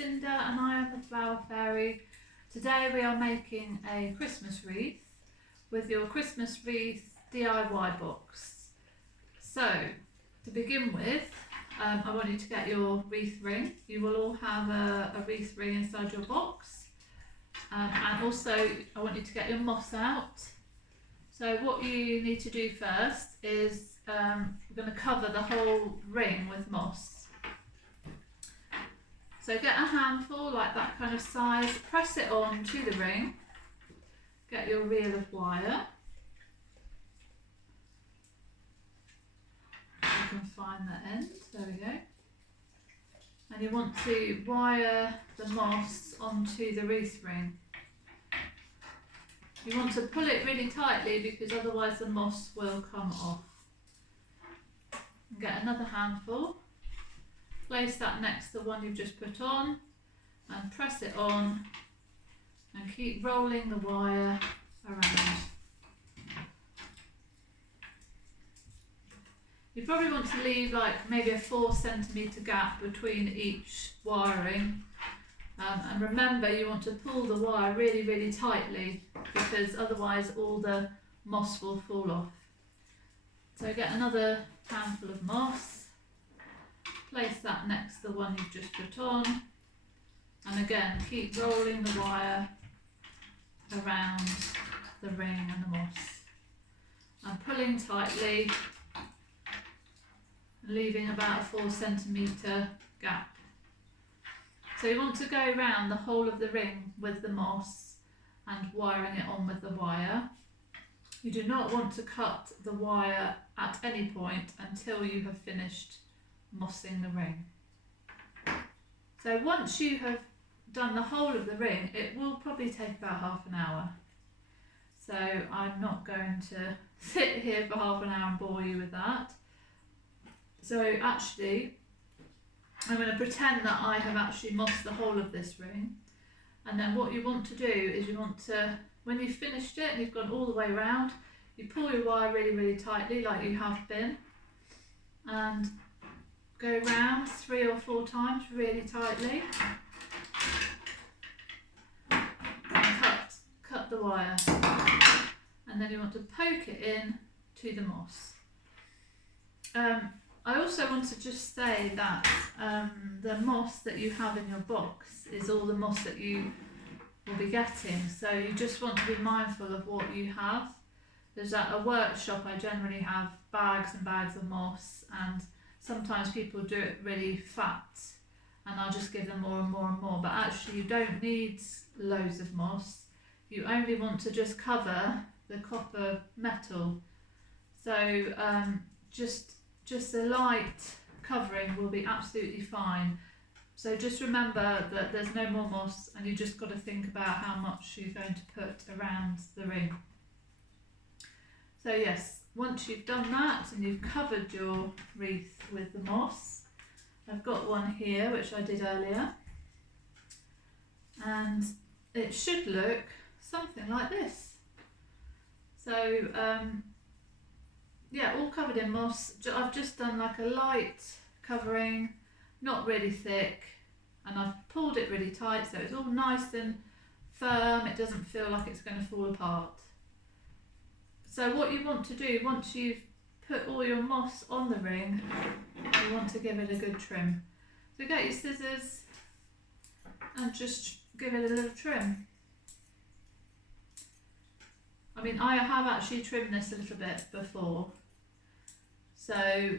Cinder and I am the Flower Fairy. Today we are making a Christmas wreath with your Christmas wreath DIY box. So to begin with, I want you to get your wreath ring. You will all have a wreath ring inside your box, and also I want you to get your moss out. So what you need to do first is we're going to cover the whole ring with moss. So get a handful like that kind of size, press it on to the ring, get your reel of wire. You can find the end, there we go. And you want to wire the moss onto the wreath ring. You want to pull it really tightly because otherwise the moss will come off. And get another handful. Place that next to the one you've just put on and press it on and keep rolling the wire around. You probably want to leave like maybe a 4 centimetre gap between each wiring, and remember you want to pull the wire really, really tightly because otherwise all the moss will fall off. So get another handful of moss. Place that next to the one you've just put on, and again keep rolling the wire around the ring and the moss and pulling tightly, leaving about a 4 centimetre gap. So you want to go around the whole of the ring with the moss and wiring it on with the wire. You do not want to cut the wire at any point until you have finished mossing the ring. So once you have done the whole of the ring, it will probably take about half an hour. So I'm not going to sit here for half an hour and bore you with that. So actually, I'm going to pretend that I have actually mossed the whole of this ring. And then what you want to do is you want to, when you've finished it and you've gone all the way around, you pull your wire really, really tightly like you have been, and go round 3 or 4 times really tightly and cut the wire, and then you want to poke it in to the moss. I also want to just say that the moss that you have in your box is all the moss that you will be getting, so you just want to be mindful of what you have. There's at a workshop I generally have bags and bags of moss, and sometimes people do it really fat and I'll just give them more and more and more, but actually you don't need loads of moss. You only want to just cover the copper metal. So just a light covering will be absolutely fine. So just remember that there's no more moss and you just got to think about how much you're going to put around the ring. So yes, once you've done that and you've covered your wreath with the moss, I've got one here which I did earlier, and it should look something like this. So yeah, all covered in moss. I've just done like a light covering, not really thick, and I've pulled it really tight so it's all nice and firm. It doesn't feel like it's going to fall apart. So what you want to do, once you've put all your moss on the ring, you want to give it a good trim. So get your scissors and just give it a little trim. I mean, I have actually trimmed this a little bit before, so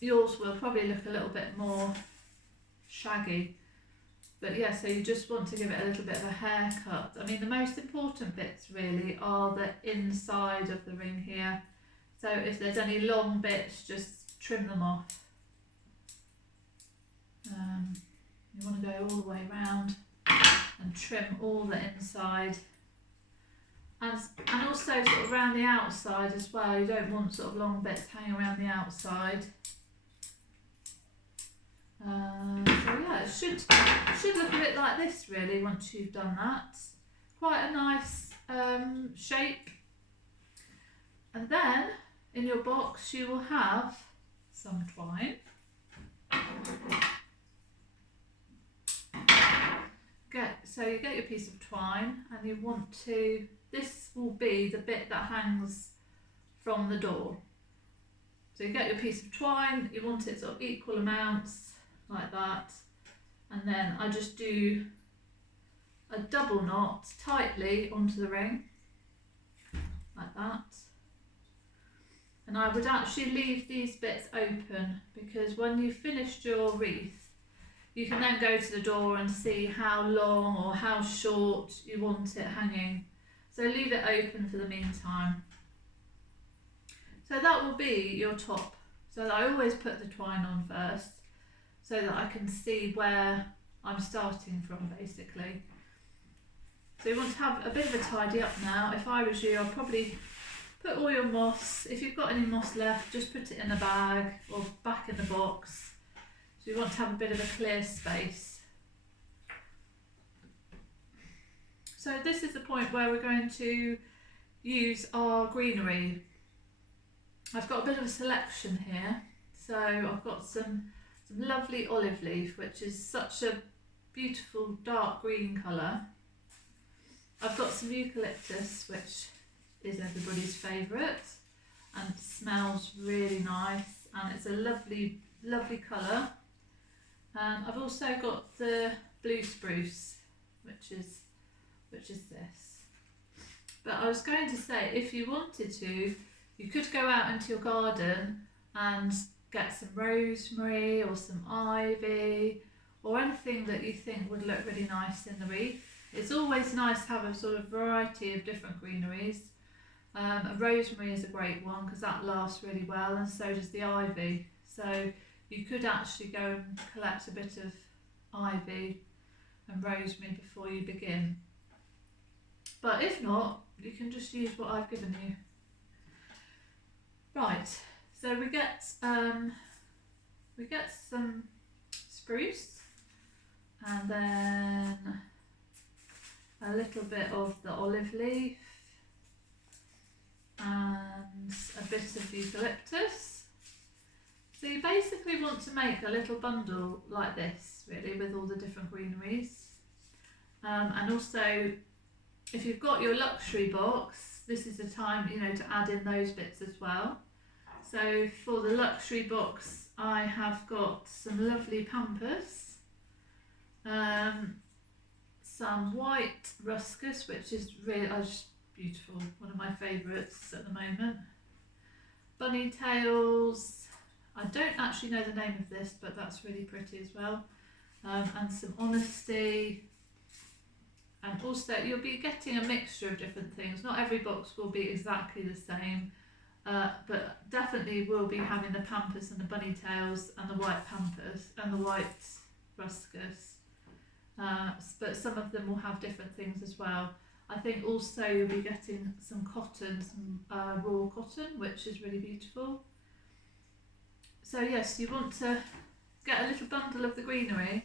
yours will probably look a little bit more shaggy. But yeah, so you just want to give it a little bit of a haircut. I mean, the most important bits really are the inside of the ring here. So if there's any long bits, just trim them off. You want to go all the way around and trim all the inside. And also sort of around the outside as well. You don't want sort of long bits hanging around the outside. So yeah, it should look a bit like this really once you've done that. Quite a nice shape. And then in your box you will have some twine. you get your piece of twine, and you want to, this will be the bit that hangs from the door. So you get your piece of twine, you want it sort of equal amounts, like that, and then I just do a double knot tightly onto the ring, like that. And I would actually leave these bits open, because when you've finished your wreath, you can then go to the door and see how long or how short you want it hanging. So leave it open for the meantime. So that will be your top. So I always put the twine on first, so that I can see where I'm starting from, basically. So you want to have a bit of a tidy up now. If I was you, I'd probably put all your moss, if you've got any moss left, just put it in a bag or back in the box. So you want to have a bit of a clear space. So this is the point where we're going to use our greenery. I've got a bit of a selection here. So I've got some lovely olive leaf, which is such a beautiful dark green colour. I've got some eucalyptus, which is everybody's favourite, and it smells really nice, and it's a lovely, lovely colour. I've also got the blue spruce, which is this. But I was going to say, if you wanted to, you could go out into your garden and get some rosemary or some ivy or anything that you think would look really nice in the wreath. It's always nice to have a sort of variety of different greeneries. A rosemary is a great one because that lasts really well, and so does the ivy. So you could actually go and collect a bit of ivy and rosemary before you begin. But if not, you can just use what I've given you. Right, so we get some spruce, and then a little bit of the olive leaf, and a bit of eucalyptus. So you basically want to make a little bundle like this, really, with all the different greeneries. And also, if you've got your luxury box, this is the time, to add in those bits as well. So for the luxury box, I have got some lovely pampas, some white ruscus, which is really just beautiful, one of my favourites at the moment. Bunny tails, I don't actually know the name of this, but that's really pretty as well. And some honesty. And also you'll be getting a mixture of different things. Not every box will be exactly the same, but definitely we'll be having the pampas and the bunny tails and the white pampas and the white ruscus. But some of them will have different things as well. I think also you'll be getting some cotton, some raw cotton, which is really beautiful. So yes, you want to get a little bundle of the greenery,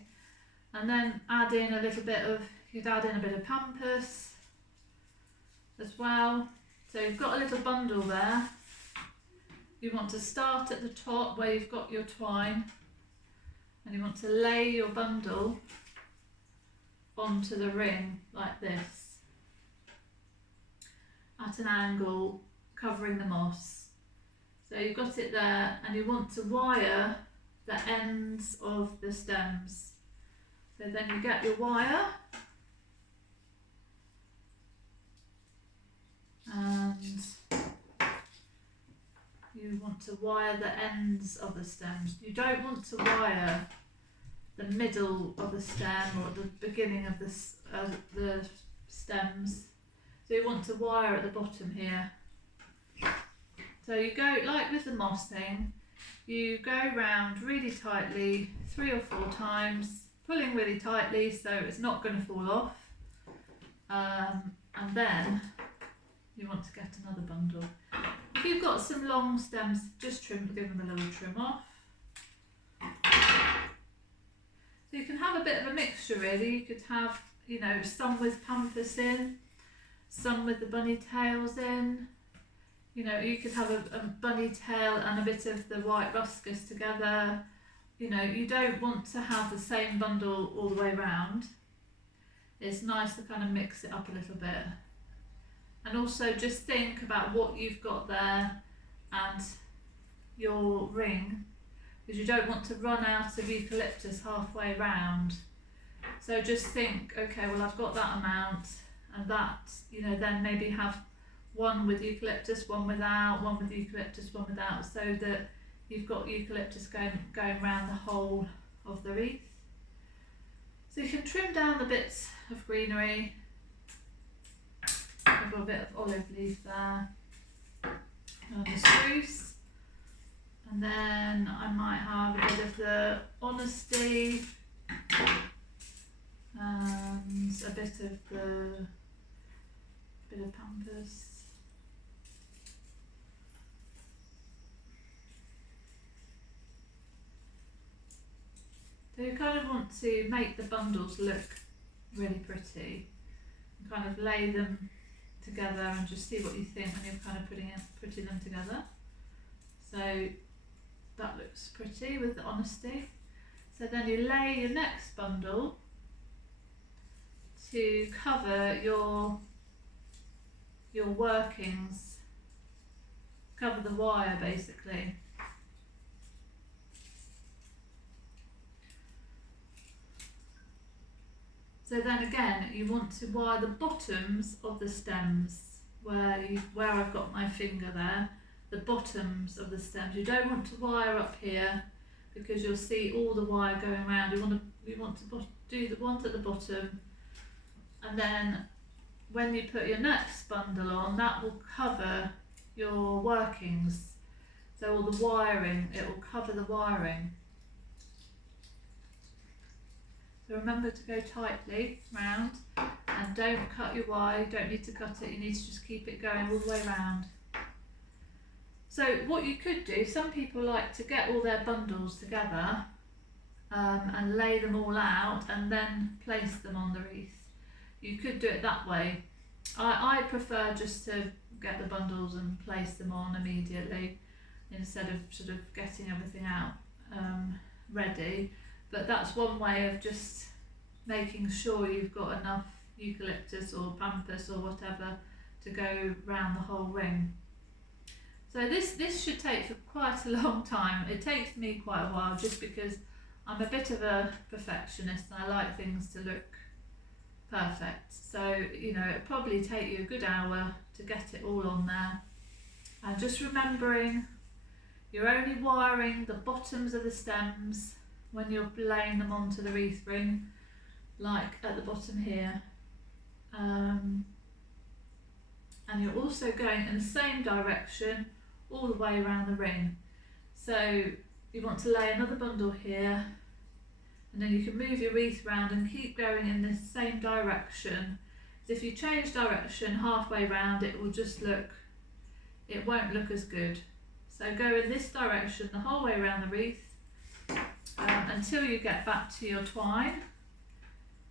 and then add in a little bit of, you'd add in a bit of pampas as well. So you've got a little bundle there. You want to start at the top where you've got your twine, and you want to lay your bundle onto the ring like this, at an angle, covering the moss. So you've got it there, and you want to wire the ends of the stems. So then you get your wire, and you want to wire the ends of the stems. You don't want to wire the middle of the stem or the beginning of the stems. So you want to wire at the bottom here. So you go, like with the moss thing, you go round really tightly 3 or 4 times, pulling really tightly so it's not going to fall off. And then you want to get another bundle. If you've got some long stems, just give them a little trim off. So you can have a bit of a mixture really. You could have, some with pampas in, some with the bunny tails in. You could have a bunny tail and a bit of the white ruscus together. You don't want to have the same bundle all the way round. it's nice to kind of mix it up a little bit. And also just think about what you've got there and your ring, because you don't want to run out of eucalyptus halfway round. So just think, okay, well I've got that amount, and that, you know, then maybe have one with eucalyptus, one without, one with eucalyptus, one without, so that you've got eucalyptus going around the whole of the wreath. So you can trim down the bits of greenery. I've got a bit of olive leaf there, and the spruce, and then I might have a bit of the honesty, and a bit of pampas. So you kind of want to make the bundles look really pretty, and kind of lay them together and just see what you think when you're kind of putting them together. So that looks pretty with the honesty. So then you lay your next bundle to cover your workings, cover the wire basically. So then again, you want to wire the bottoms of the stems, where I've got my finger there, the bottoms of the stems. You don't want to wire up here, because you'll see all the wire going around. You want to do the ones at the bottom, and then when you put your next bundle on, that will cover your workings. So all the wiring, it will cover the wiring. So remember to go tightly round, and don't cut your wire. You don't need to cut it, you need to just keep it going all the way round. So what you could do, some people like to get all their bundles together and lay them all out and then place them on the wreath. You could do it that way. I prefer just to get the bundles and place them on immediately, instead of sort of getting everything out ready. But that's one way of just making sure you've got enough eucalyptus or pampas or whatever to go round the whole ring. So this should take for quite a long time. It takes me quite a while, just because I'm a bit of a perfectionist and I like things to look perfect. So, you know, it'll probably take you a good hour to get it all on there. And just remembering, you're only wiring the bottoms of the stems when you're laying them onto the wreath ring, like at the bottom here. And you're also going in the same direction all the way around the ring. So you want to lay another bundle here, and then you can move your wreath around and keep going in this same direction. If you change direction halfway round, it will just look, it won't look as good. So go in this direction the whole way around the wreath, until you get back to your twine,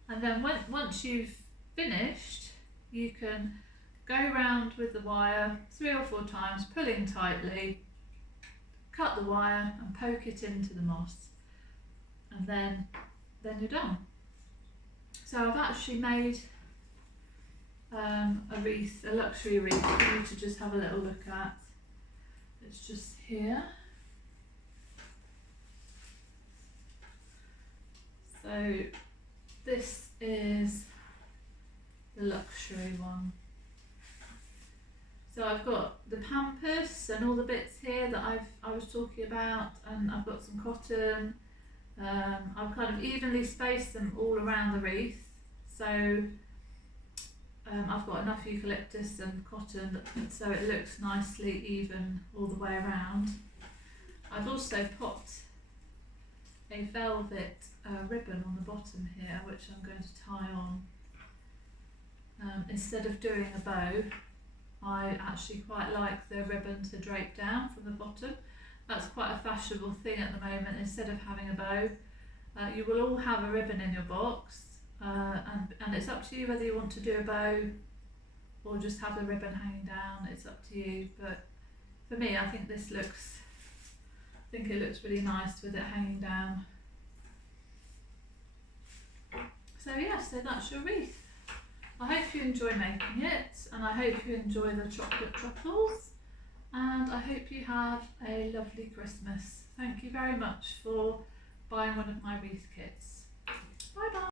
and then once you've finished, you can go round with the wire 3 or 4 times, pulling tightly, cut the wire and poke it into the moss, and then you're done. So I've actually made a wreath, a luxury wreath for you to just have a little look at. It's just here. So this is the luxury one. So I've got the pampas and all the bits here that I was talking about, and I've got some cotton. I've kind of evenly spaced them all around the wreath. So I've got enough eucalyptus and cotton so it looks nicely even all the way around. I've also popped a velvet ribbon on the bottom here, which I'm going to tie on. Instead of doing a bow, I actually quite like the ribbon to drape down from the bottom. That's quite a fashionable thing at the moment. Instead of having a bow, you will all have a ribbon in your box, and it's up to you whether you want to do a bow or just have the ribbon hanging down. It's up to you, but for me, I think it looks really nice with it hanging down. So yeah, so that's your wreath. I hope you enjoy making it, and I hope you enjoy the chocolate truffles, and I hope you have a lovely Christmas. Thank you very much for buying one of my wreath kits. Bye bye.